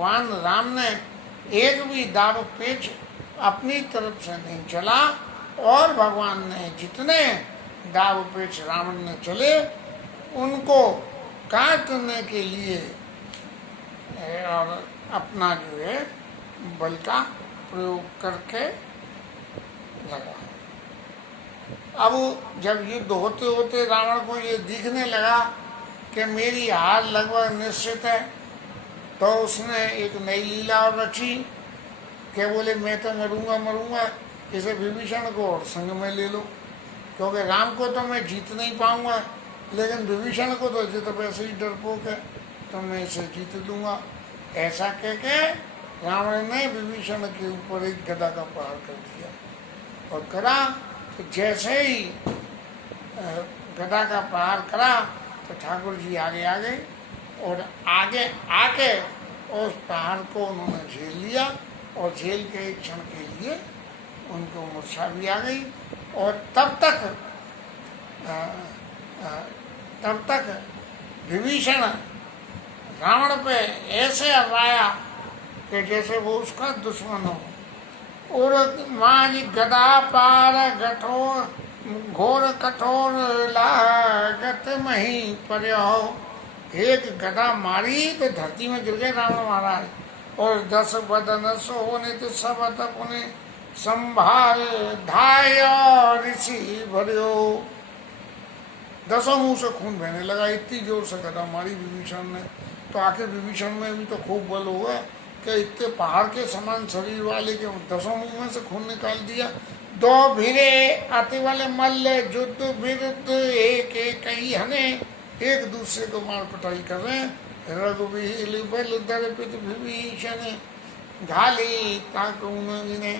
भगवान राम ने एक भी दाव पेच अपनी तरफ से नहीं चला, और भगवान ने जितने दाव पेच रावण ने चले उनको काटने के लिए और अपना जो है बल का प्रयोग करके लगा। अब जब युद्ध होते होते रावण को ये दिखने लगा कि मेरी हार लगभग निश्चित है, तो उसने एक नई लीला और रची कि बोले मैं तो मरूंगा मरूंगा, इसे विभीषण को और संग में ले लो, क्योंकि राम को तो मैं जीत नहीं पाऊंगा, लेकिन विभीषण को तो जित वैसे ही डरपोक है, तो मैं इसे जीत लूँगा। ऐसा कह के रावण ने विभीषण के ऊपर एक गदा का प्रहार कर दिया, और करा तो जैसे ही गदा का प्रहार करा तो ठाकुर जी आगे आ गए, और आगे आके उस प्रहार को उन्होंने झेल लिया, और झेल के एक क्षण के लिए उनको मूर्छा भी आ गई। और तब तक विभीषण रावण पे ऐसे हराया कि जैसे वो उसका दुश्मन हो। और माज गदा पार घोर कठोर लागत मही पर्यो, एक गदा मारी तो धरती में गिर गए रावण महाराज, और 10 बदन सोने तो सब तपुने संभाल धाय ऋषि भर्यो। 10 मुंह से खून बहने लगा, इतनी जोर से गदा मारी विभीषण ने। तो आखिर विभीषण में भी तो खूब बल हुआ कि इतने पहाड़ के समान शरीर वाले के 10 मुंह में से खून निकाल दिया। 2 भिरे आते वाले मल्ल युद्ध विरुद्ध एक एक ही हने, एक दूसरे को मार पिटाई कर रहे हैं। रघुवीर बल दर्पित विभीषण घाली ताक ने,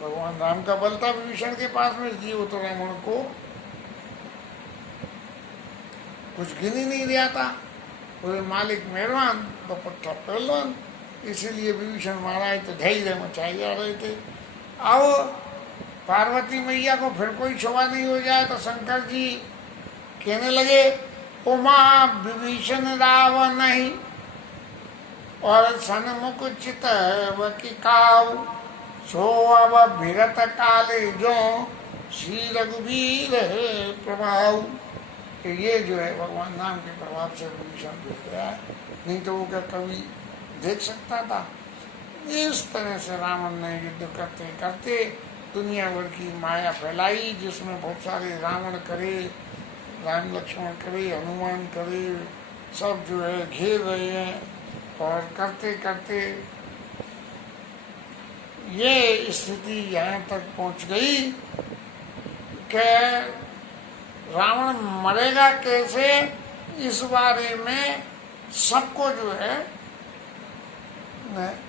भगवान राम का बल था विभीषण के पास में, इसलिए वो तो रावण को कुछ गिन ही नहीं रहा था। वो मालिक मेहरबान तो पट्टा पहलवान, इसीलिए विभीषण महाराज तो धैर्य मचाए जा रहे थे। आओ पार्वती मैया को फिर कोई शोभा नहीं हो जाए तो शंकर जी कहने लगे, उमा विभीषण राव नहीं और सन्मुख चित वकिकाऊ, सो अब भिरत काले जो श्री रघुवीर प्रभाव। ये जो है भगवान नाम के प्रभाव से विभीषण जुड़ गया है, नहीं तो वो क्या कभी देख सकता था। इस तरह से रावण ने युद्ध करते करते दुनिया भर की माया फैलाई, जिसमें बहुत सारे रावण करे, राम लक्ष्मण करे, हनुमान करे, सब जो है घेर रहे हैं। और करते करते ये स्थिति यहाँ तक पहुँच गई कि रावण मरेगा कैसे, इस बारे में सबको जो है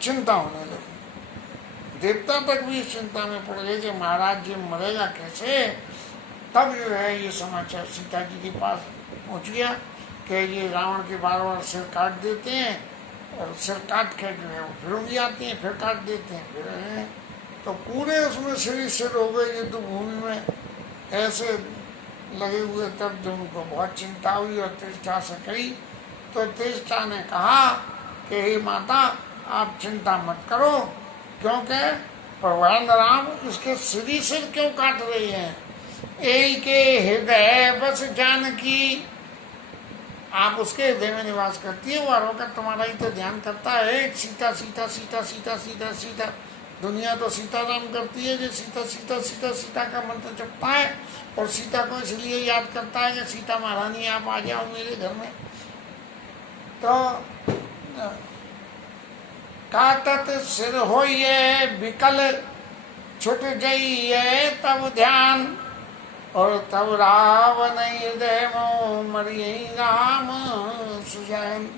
चिंता होने लगी। देवता तक भी इस चिंता में पड़ गए कि महाराज जी मरेगा कैसे। तब जो है ये समाचार सीता जी के पास पहुंच गया कि ये रावण के बार बार सिर काट देते हैं, और सिर काट के जो है वो फिर भी आते हैं, फिर काट देते हैं, फिर हैं। तो पूरे उसमें सिर हो गए युद्ध भूमि में ऐसे लगे हुए। तब जो उनको बहुत चिंता हुई और तेजटा से कही, तो तेजटा ने कहा कि हे माता आप चिंता मत करो, क्योंकि भगवान राम इसके सिर क्यों काट रहे हैं। एक के हृदय बस जानकी, आप उसके हृदय में निवास करती है, वो हर वक्त तुम्हारा ही तो ध्यान करता है। सीता सीता सीता सीता सीता सीता, दुनिया तो सीताराम करती है, जो सीता सीता सीता सीता का मंत्र जपता है, और सीता को इसलिए याद करता है कि सीता महारानी आप आ जाओ मेरे घर में। तो काटत सिर होइए विकल छुट जाइए तब ध्यान, और तब रावण हृदय मो मरिए राम सुजान।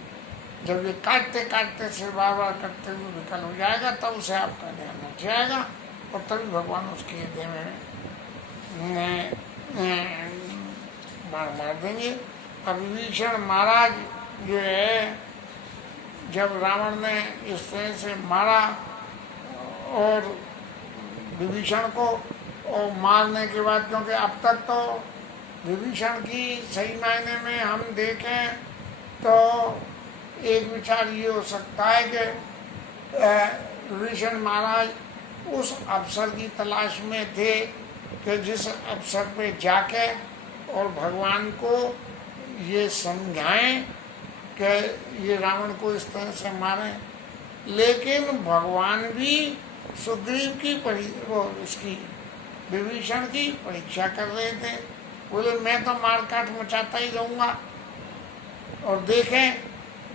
जब ये काटते काटते सिर बार बार कटते हुए विकल हो जाएगा, तब उसे आपका ध्यान हट जाएगा, और तभी भगवान उसके हृदय में मार देंगे। अब विभीषण महाराज जो है, जब रावण ने इस तरह से मारा और विभीषण को, और मारने के बाद, क्योंकि अब तक तो विभीषण की सही मायने में हम देखें तो एक विचार ये हो सकता है कि विभीषण महाराज उस अवसर की तलाश में थे कि जिस अवसर पे जाके और भगवान को ये समझाएं कि ये रावण को इस तरह से मारें। लेकिन भगवान भी सुग्रीव की इसकी विभीषण की परीक्षा कर रहे थे। बोले मैं तो मार काट मचाता ही रहूँगा और देखें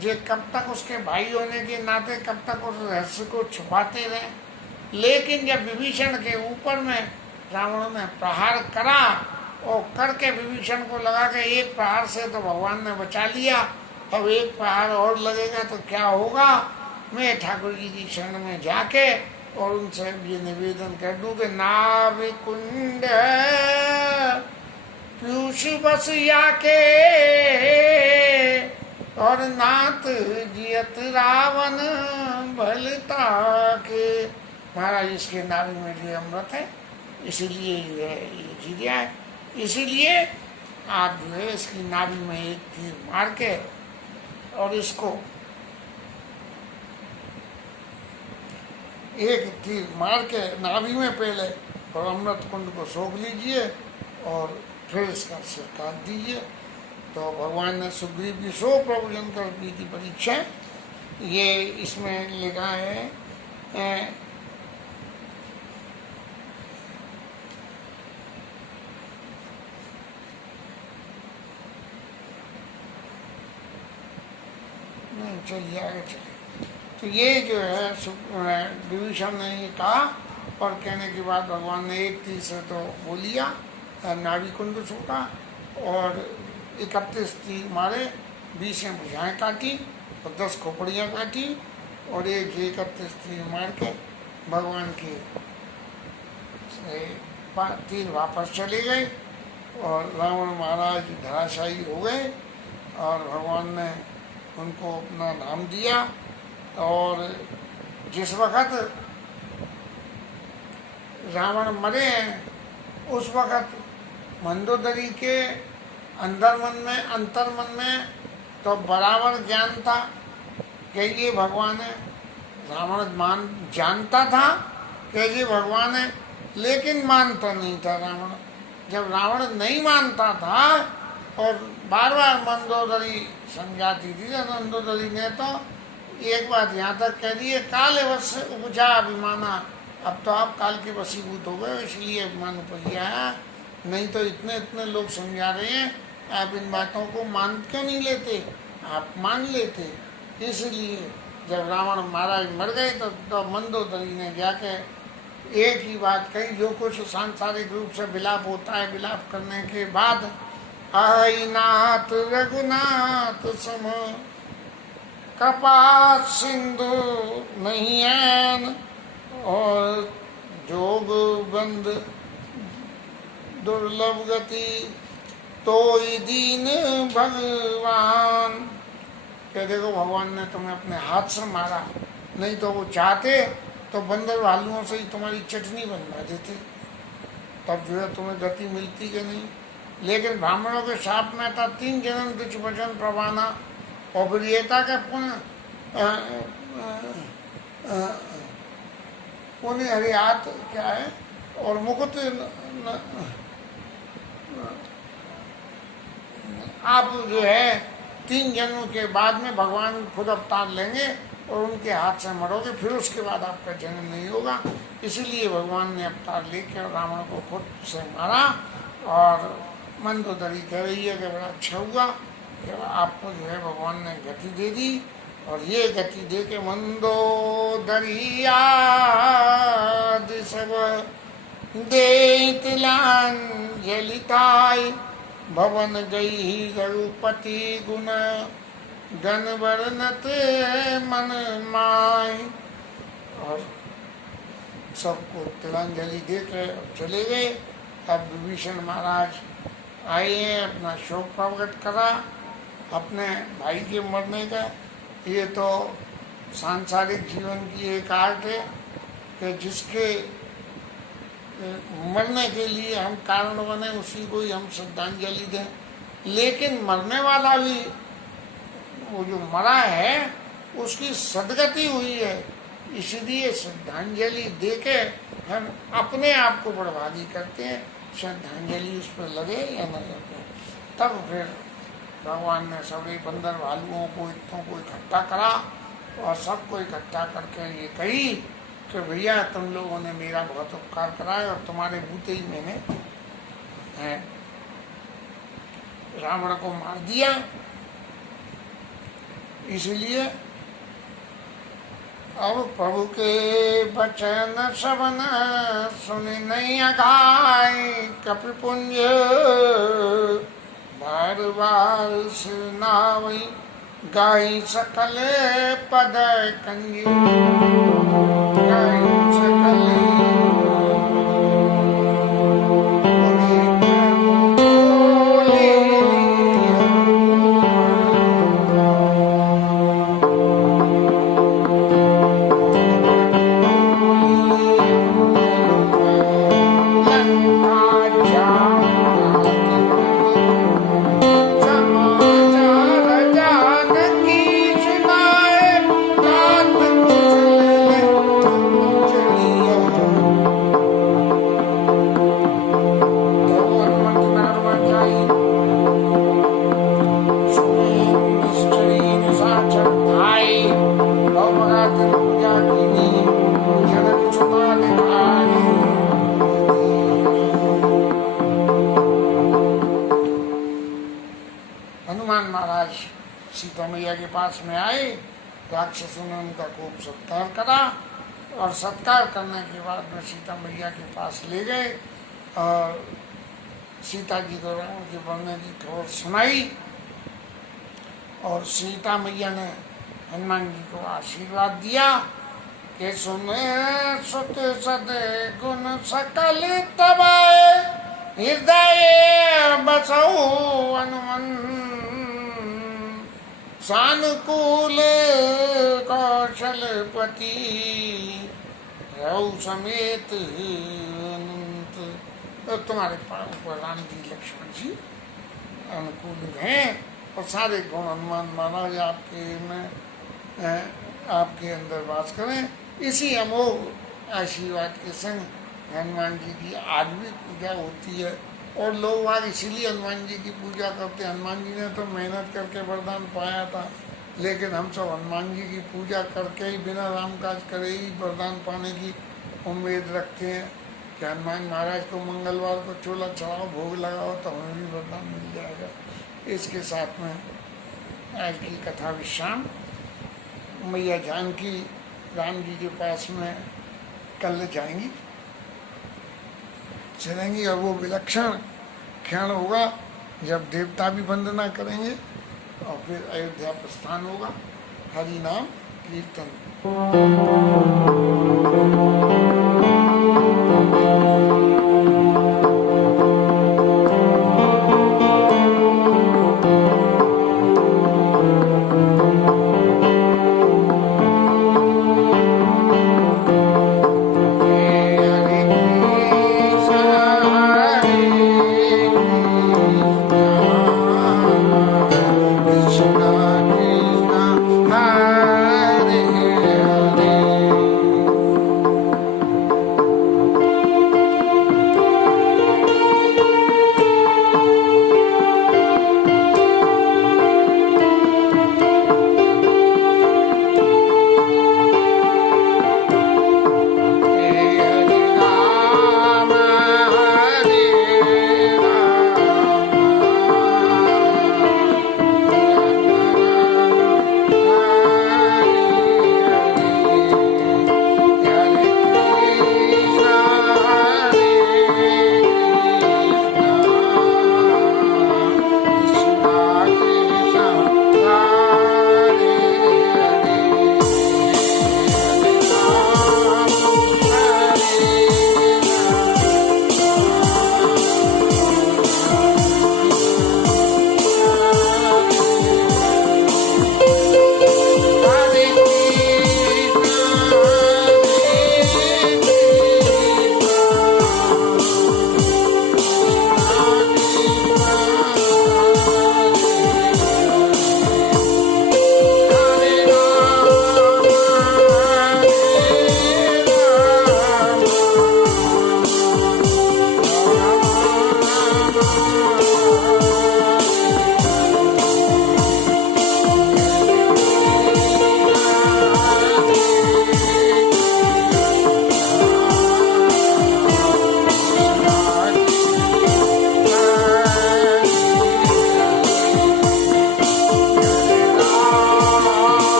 जे कब तक उसके भाई होने के नाते कब तक उस रहस्य को छुपाते रहे। लेकिन जब विभीषण के ऊपर में रावण ने प्रहार करा और करके विभीषण को लगा के एक प्रहार से तो भगवान ने बचा लिया, अब एक प्रहार और लगेगा तो क्या होगा। मैं ठाकुर जी की शरण में जाके और उनसे ये निवेदन कर दूं कि नाविकुंड पीयूष बस याके और नाथ जियत रावण भलता के। महाराज इसके नाभि में जो अमृत है इसीलिए ये जी गया है। इसीलिए आप जो है इसकी नाभि में एक तीर मार के और इसको एक तीर मार के नाभि में पहले और अमृत कुंड को सोख लीजिए और फिर इसका सिर काट दीजिए। तो भगवान ने सुग्रीव की 100 प्रभुजन कर दी थी परीक्षा। ये इसमें लिखा है नहीं, चलिए आगे चलिए। तो ये जो है विभीषण ने ये कहा और कहने के बाद भगवान ने एक तीर से तो वो लिया, नाभि कुंड छूटा और 31 तीर मारे, 20 भुजाएं काटी और 10 खोपड़ियाँ काटी और एक 31 तीर मार के भगवान के तीर वापस चले गए और रावण महाराज धराशायी हो गए और भगवान ने उनको अपना नाम दिया। और जिस वक़्त रावण मरे हैं उस वक़्त मंदोदरी के अंतर्मन में तो बराबर ज्ञान था कि ये भगवान है। रावण जानता था कि ये भगवान है, लेकिन मानता नहीं था रावण। जब रावण नहीं मानता था और बार बार मंदोदरी समझाती थी तो मंदोदरी ने तो एक बात यहाँ तक कह दी है, काल वश उपजा अभिमाना, अब तो आप काल के वशीभूत हो गए इसलिए अभिमान उपज आया, नहीं तो इतने लोग समझा रहे हैं, आप इन बातों को मान क्यों नहीं लेते, आप मान लेते। इसलिए जब रावण महाराज मर गए तो मंदोदरी ने जाके एक ही बात कही, जो कुछ सांसारिक रूप से विलाप होता है, विलाप करने के बाद आई नाथ रघुनाथ सम कृपा सिंधु नहीं ऐन और जोग बंद दुर्लभ गति तो दीन भगवान। क्या देखो भगवान ने तुम्हें अपने हाथ से मारा, नहीं तो वो चाहते तो बंदर भालुओं से ही तुम्हारी चटनी बनवा देते, तब जो है तुम्हें गति मिलती कि नहीं। लेकिन ब्राह्मणों के शाप में था 3 जन्म तुझ वचन प्रवाना और फिर ये था कि पुण्य हरियात क्या है और मुकुट आप जो है 3 जन्म के बाद में भगवान खुद अवतार लेंगे और उनके हाथ से मरोगे, फिर उसके बाद आपका जन्म नहीं होगा। इसीलिए भगवान ने अवतार लेकर रावण को खुद से मारा। और मंदोदरी कह रही है कि बड़ा अच्छा हुआ कि आपको जो है भगवान ने गति दे दी। और ये गति दे के मंदोदरी आद सब देतिलांजलिताय भवन गई रघुपति गुण गण वर्णत मन माय। और सबको तिलांजलि देकर चले गए। अब विभीषण महाराज आए हैं, अपना शोक प्रकट करा अपने भाई के मरने का। ये तो सांसारिक जीवन की एक आर्ट है कि जिसके मरने के लिए हम कारण बने उसी को ही हम श्रद्धांजलि दें। लेकिन मरने वाला भी वो जो मरा है उसकी सदगति हुई है, इसलिए श्रद्धांजलि देके हम अपने आप को बर्बादी करते हैं, श्रद्धांजलि उस पर लगे या न लगे। तब फिर भगवान ने सभी बंदर भालुओं को इतनों को इकट्ठा करा और सबको इकट्ठा करके ये कही कि भैया तुम लोगों ने मेरा बहुत उपकार करा है और तुम्हारे बूते ही मैंने रावण को मार दिया। इसलिए अब प्रभु के बचन श्रवण सुनि नहीं अघाय, कपिपुंज बार बार सुनावई, गाई सकल पद कंजी, गाई सकल सीता मैया के पास में आए। राक्षसों ने उनका खूब सत्कार करा और सत्कार करने के बाद में सीता मैया के पास ले गए और सीता जी को रावण के मरने की खबर सुनाई। और सीता मैया ने हनुमान जी को आशीर्वाद दिया कि सुने सुत सदे गुण सकल तबाए, हृदय बसऊ हनुमान, सानुकूल कौशलपति, रघु समेत अनंत। तो तुम्हारे ऊपर राम जी लक्ष्मण जी अनुकूल हैं और सारे गुण हनुमान महाराज आपके में आपके अंदर वास करें। इसी अमोघ आशीर्वाद के संग हनुमान जी की आज भी पूजा होती है और लोग आज इसीलिए हनुमान जी की पूजा करते हैं। हनुमान जी ने तो मेहनत करके वरदान पाया था, लेकिन हम सब हनुमान जी की पूजा करके ही बिना राम काज करे ही वरदान पाने की उम्मीद रखते हैं कि हनुमान महाराज को मंगलवार को चोला चढ़ाओ, भोग लगाओ तो हमें भी वरदान मिल जाएगा। इसके साथ में आज की कथा विश्राम। मैया जानकी राम जी के पास में कल जाएंगी, चलेंगी और वो विलक्षण क्षण होगा जब देवता भी वंदना करेंगे और फिर अयोध्या प्रस्थान होगा। हरि नाम कीर्तन।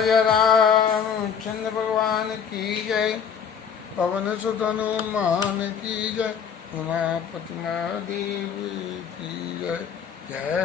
राजा रामचंद्र भगवान की जय। पवन सुत हनुमान की जय। उमापति महादेव की जय। जय।